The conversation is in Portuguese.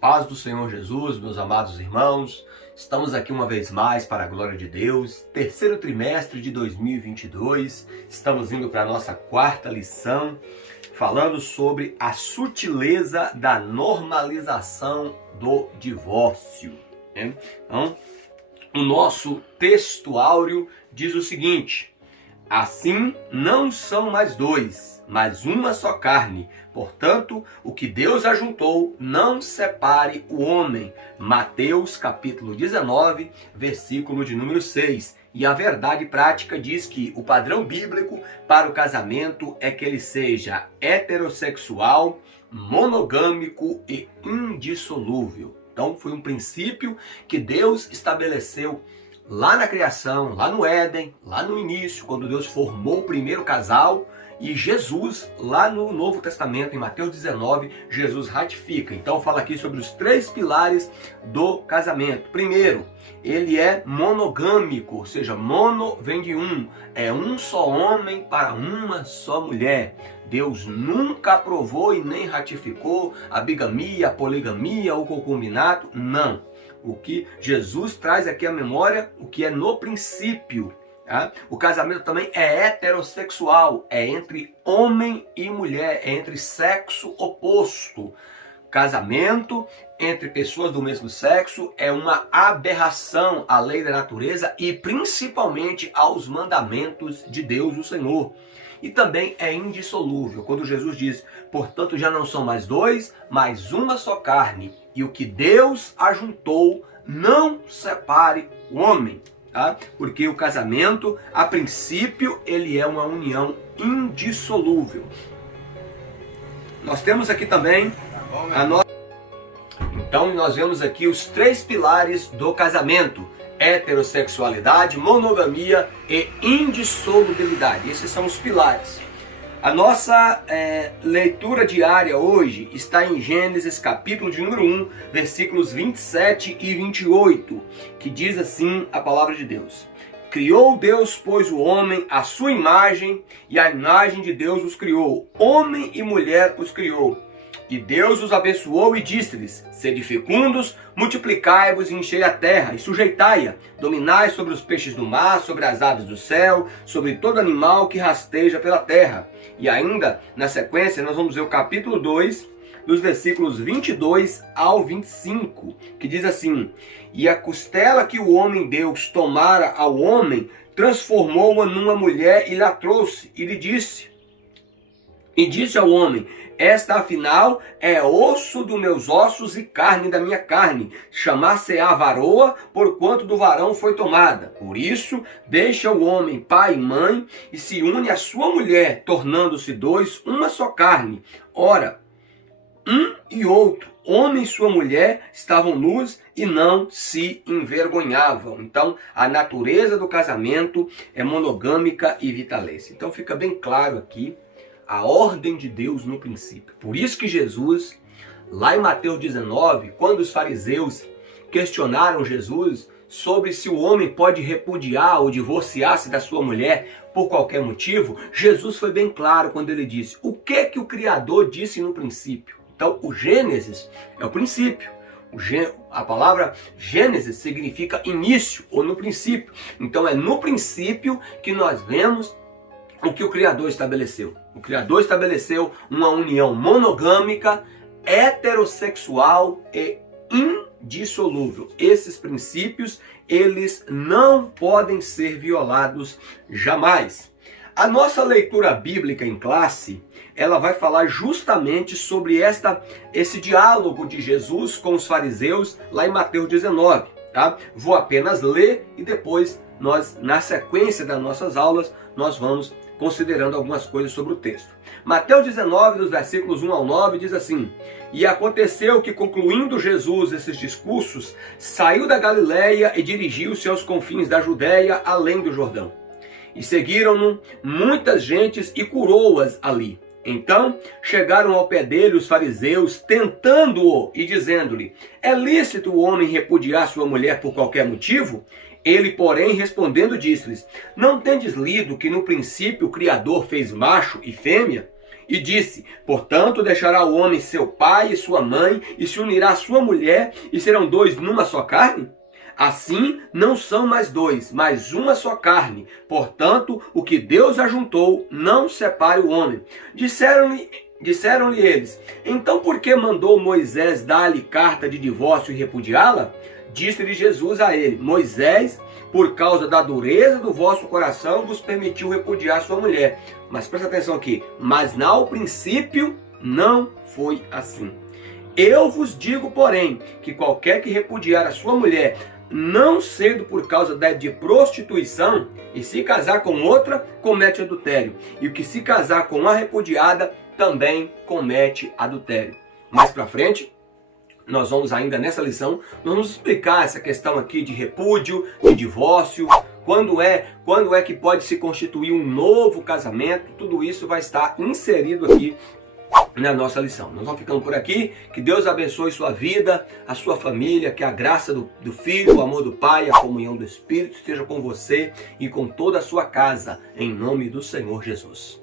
Paz do Senhor Jesus, meus amados irmãos, estamos aqui uma vez mais para a glória de Deus, terceiro trimestre de 2022, estamos indo para a nossa quarta lição, falando sobre a sutileza da normalização do divórcio. Então, o nosso texto áureo diz o seguinte: assim não são mais dois, mas uma só carne. Portanto, o que Deus ajuntou, não separe o homem. Mateus capítulo 19, versículo de número 6. E a verdade prática diz que o padrão bíblico para o casamento é que ele seja heterossexual, monogâmico e indissolúvel. Então, foi um princípio que Deus estabeleceu lá na criação, lá no Éden, lá no início, quando Deus formou o primeiro casal, e Jesus, lá no Novo Testamento, em Mateus 19, Jesus ratifica. Então fala aqui sobre os três pilares do casamento. Primeiro, ele é monogâmico, ou seja, mono vem de um, é um só homem para uma só mulher. Deus nunca aprovou e nem ratificou a bigamia, a poligamia, o concubinato, não. O que Jesus traz aqui à memória, o que é no princípio. Tá? O casamento também é heterossexual, é entre homem e mulher, é entre sexo oposto. Casamento entre pessoas do mesmo sexo é uma aberração à lei da natureza e principalmente aos mandamentos de Deus, o Senhor. E também é indissolúvel, quando Jesus diz, portanto já não são mais dois, mas uma só carne. E o que Deus ajuntou, não separe o homem. Tá? Porque o casamento, a princípio, ele é uma união indissolúvel. Nós temos aqui também a nossa... Então nós vemos aqui os três pilares do casamento: heterossexualidade, monogamia e indissolubilidade. Esses são os pilares. A nossa leitura diária hoje está em Gênesis capítulo de número 1, versículos 27 e 28, que diz assim a palavra de Deus: criou Deus, pois, o homem à sua imagem, e a imagem de Deus os criou, homem e mulher os criou. E Deus os abençoou e disse-lhes: sede fecundos, multiplicai-vos e enchei a terra, e sujeitai-a, dominai sobre os peixes do mar, sobre as aves do céu, sobre todo animal que rasteja pela terra. E ainda, na sequência, nós vamos ver o capítulo 2, dos versículos 22 ao 25, que diz assim: e a costela que o homem Deus tomara ao homem, transformou-a numa mulher e lhe trouxe, e lhe disse... E disse ao homem: esta afinal é osso dos meus ossos e carne da minha carne. Chamar-se-á varoa, porquanto do varão foi tomada. Por isso, deixa o homem pai e mãe, e se une à sua mulher, tornando-se dois, uma só carne. Ora, um e outro, homem e sua mulher, estavam nus e não se envergonhavam. Então, a natureza do casamento é monogâmica e vitalícia. Então, fica bem claro aqui a ordem de Deus no princípio. Por isso que Jesus, lá em Mateus 19, quando os fariseus questionaram Jesus sobre se o homem pode repudiar ou divorciar-se da sua mulher por qualquer motivo, Jesus foi bem claro quando ele disse o que o Criador disse no princípio. Então, o Gênesis é o princípio. A palavra Gênesis significa início ou no princípio. Então, é no princípio que nós vemos o que o Criador estabeleceu. O Criador estabeleceu uma união monogâmica, heterossexual e indissolúvel. Esses princípios, eles não podem ser violados jamais. A nossa leitura bíblica em classe, ela vai falar justamente sobre esse diálogo de Jesus com os fariseus lá em Mateus 19. Tá? Vou apenas ler e depois nós, na sequência das nossas aulas, nós vamos considerando algumas coisas sobre o texto. Mateus 19, dos versículos 1 ao 9, diz assim: e aconteceu que, concluindo Jesus esses discursos, saiu da Galileia e dirigiu-se aos confins da Judéia, além do Jordão. E seguiram-no muitas gentes e curou-as ali. Então chegaram ao pé dele os fariseus, tentando-o e dizendo-lhe: é lícito o homem repudiar sua mulher por qualquer motivo? Ele, porém, respondendo, disse-lhes: não tendes lido que no princípio o Criador fez macho e fêmea? E disse: portanto, deixará o homem seu pai e sua mãe, e se unirá à sua mulher, e serão dois numa só carne? Assim, não são mais dois, mas uma só carne. Portanto, o que Deus ajuntou, não separe o homem. Disseram-lhe eles: então por que mandou Moisés dar-lhe carta de divórcio e repudiá-la? Disse-lhe Jesus a ele: Moisés, por causa da dureza do vosso coração, vos permitiu repudiar sua mulher. Mas presta atenção aqui: mas ao princípio não foi assim. Eu vos digo, porém, que qualquer que repudiar a sua mulher, não sendo por causa de prostituição, e se casar com outra, comete adultério. E o que se casar com a repudiada, também comete adultério. Mais pra frente, nós vamos ainda nessa lição, nós vamos explicar essa questão aqui de repúdio, de divórcio, quando é que pode se constituir um novo casamento. Tudo isso vai estar inserido aqui na nossa lição. Nós vamos ficando por aqui. Que Deus abençoe sua vida, a sua família, que a graça do Filho, o amor do Pai, a comunhão do Espírito esteja com você e com toda a sua casa, em nome do Senhor Jesus.